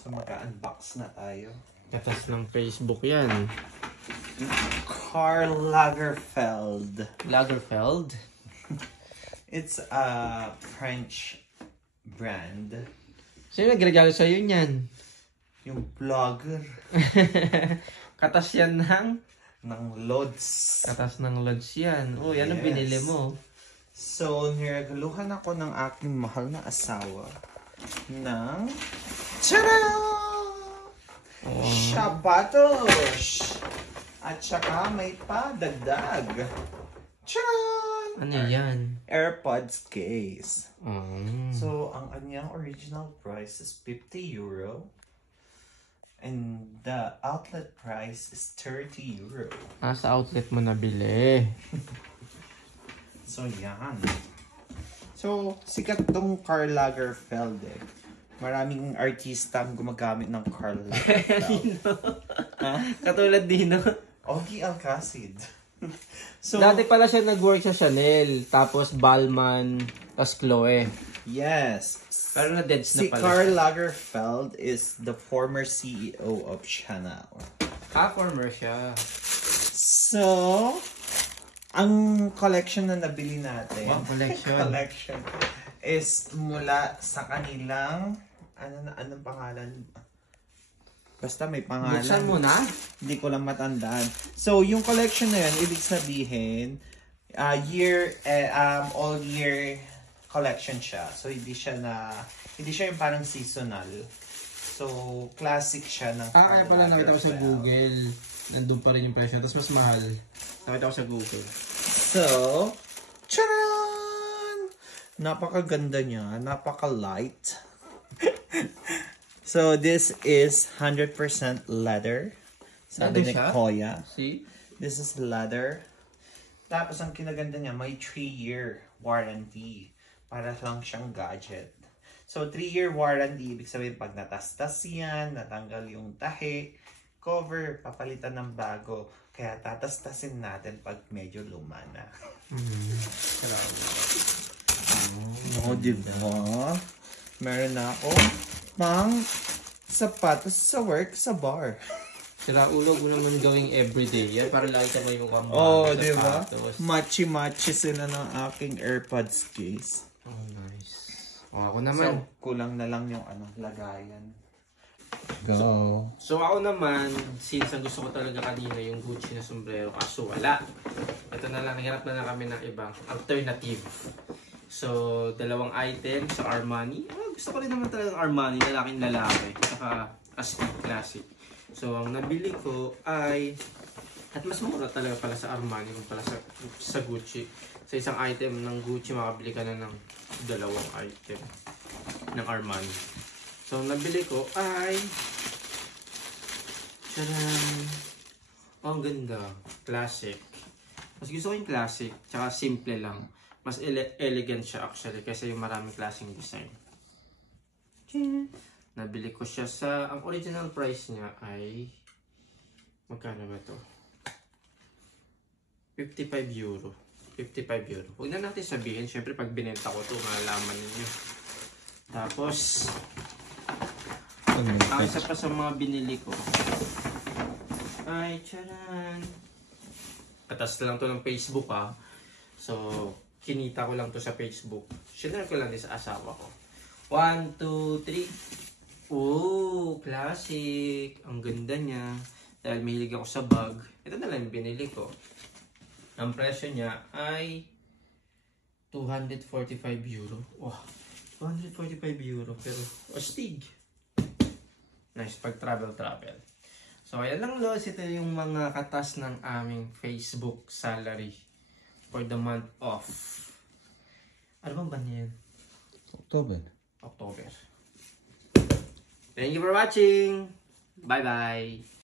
So mag-unbox na tayo. Katas ng Facebook yan. Karl Lagerfeld. Lagerfeld? It's a French brand. Sino nagregalo sa'yo niyan? Yung vlogger. Katas yan ng Lods. Katas ng Lods yan. Oh, yan ang binili mo. So, niregaluhan ako ng aking mahal na asawa ng sapatos! At saka may padagdag. Charan! Ano yan? AirPods case. Mm. So, ang kanyang original price is €50. And the outlet price is €30. Sa outlet mo nabili. So, yan. So, sikat tong Karl Lagerfeld eh. Maraming artista ang gumagamit ng Karl Lagerfeld. Katulad Dino. Ogie Alcacid. So, dati pala siya nag-work sa Chanel, tapos Balmain, tapos Chloe. Yes. Pero na-deads na Si pala. Karl Lagerfeld is the former CEO of Chanel. Former siya. So, ang collection na nabili natin, Wow, collection. collection is mula sa kanilang, anong pangalan? Basta may pangalan. Buksan mo na? Hindi ko lang matandaan. So, yung collection na yun, ibig sabihin, all year collection siya. So, hindi siya yung parang seasonal. So, classic siya ng Kaya pala nakita ko sa Google. Nandun pa rin yung presyo. Tapos mas mahal. Nakita ko sa Google. So, charan! Napakaganda niya. Napaka-light. So, this is 100% leather. Sabi ni Koya. See? This is leather. Tapos, ang kinaganda niya, may 3-year warranty. Para lang siyang gadget. So, 3-year warranty, ibig sabihin, pag natastas yan, natanggal yung tahi, cover, papalitan ng bago. Kaya tatastasin natin pag medyo luma na. Oh, diba? Meron na ako pang sapatos sa work sa bar. Sira ulo ko naman gawing everyday. Yan para lagi sabay mo kang diba? Matchy-matchy sila ng aking AirPods case. Oh, nice. Ako naman. So, kulang na lang yung lagayan. Go. So ako naman, since ang gusto ko talaga kanina yung Gucci na sombrero, kaso wala. Ito na lang, naghanap na kami ng ibang alternative. So, dalawang item sa Armani. Gusto ko rin naman talagang Armani, lalaking lalaki. Saka Astig Classic. So, ang nabili ko ay, at mas mura talaga pala sa Armani kung pala sa Gucci. Sa isang item ng Gucci, makabili ka na ng dalawang item ng Armani. So, ang nabili ko ay, tadaan! Oh, ang ganda. Classic. Mas gusto ko yung classic, tsaka simple lang. Mas elegant siya actually, kaysa yung maraming klaseng design. Nabili ko siya sa, ang original price niya ay, magkano ba ito? €55. €55. Huwag na natin sabihin, syempre pag binenta ko ito, malalaman ninyo. Tapos, ang isa pa sa mga binili ko, ay, charan! Katas lang to ng Facebook So, kinita ko lang to sa Facebook. Sinare ko lang din sa asawa ko. 1, 2, 3. Oh, classic. Ang ganda niya. Dahil mahilig ako sa bag. Ito na lang yung binili ko. Ang presyo niya ay €245. Wow, €245. Pero, astig. Nice pag travel. So, ayan lang Los. Ito yung mga katas ng aming Facebook salary for the month of, ano bang ba yan? October. Thank you for watching. Bye-bye.